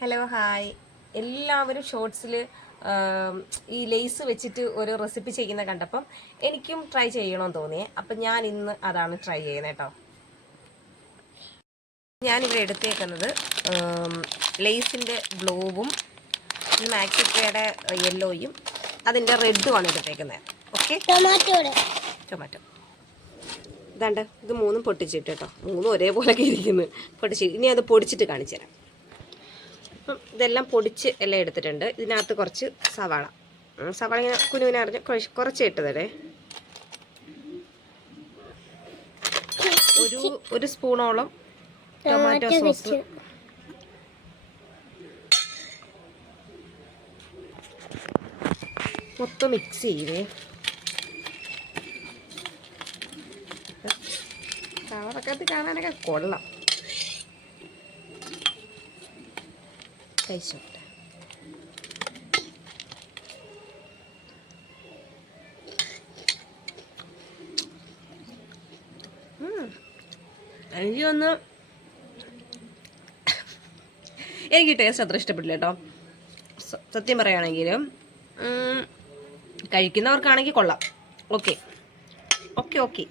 Hello hi. എല്ലാവരും ഷോർട്സിൽ ഈ lace വെച്ചിട്ട് ഒരു റെസിപ്പി ചെയ്യുന്ന കണ്ടപ്പം എനിക്കും ട്രൈ ചെയ്യണമെന്ന് തോന്നിയേ. അപ്പം ഞാൻ ഇന്ന് അതാണ് ട്രൈ ചെയ്യുന്നത് കേട്ടോ. ഞാനിവിടെ എടുത്തേക്കുന്നത് ലേസിൻ്റെ ബ്ലൂവും മാക്സിക്കയുടെ യെല്ലോയും അതിൻ്റെ റെഡുമാണ് എടുത്തേക്കുന്നത്. ഓക്കെ, ടൊമാറ്റോ ഇതാണ്ട് ഇത് മൂന്നും പൊട്ടിച്ചിട്ട് കേട്ടോ. മൂന്നും ഒരേപോലെയൊക്കെ ഇരിക്കുന്നു. പൊട്ടിച്ച് ഇനി അത് പൊടിച്ചിട്ട് കാണിച്ചു തരാം. അപ്പം ഇതെല്ലാം പൊടിച്ച് എല്ലാം എടുത്തിട്ടുണ്ട്. ഇതിനകത്ത് കുറച്ച് സവാള ഇങ്ങനെ കുനുവിനറിഞ്ഞ് കുറച്ച് ഇട്ടതേ. ഒരു സ്പൂണോളം ടൊമാറ്റോ സോസ്, മൊത്തം മിക്സ് ചെയ്യേ. കളറൊക്കെ കാണാനൊക്കെ കൊള്ളാം. കഴിച്ചോട്ടെ. എനിക്ക് ടേസ്റ്റ് അത്ര ഇഷ്ടപ്പെട്ടില്ല കേട്ടോ, സത്യം പറയുകയാണെങ്കിൽ. കഴിക്കുന്നവർക്കാണെങ്കിൽ കൊള്ളാം. Okay okay okay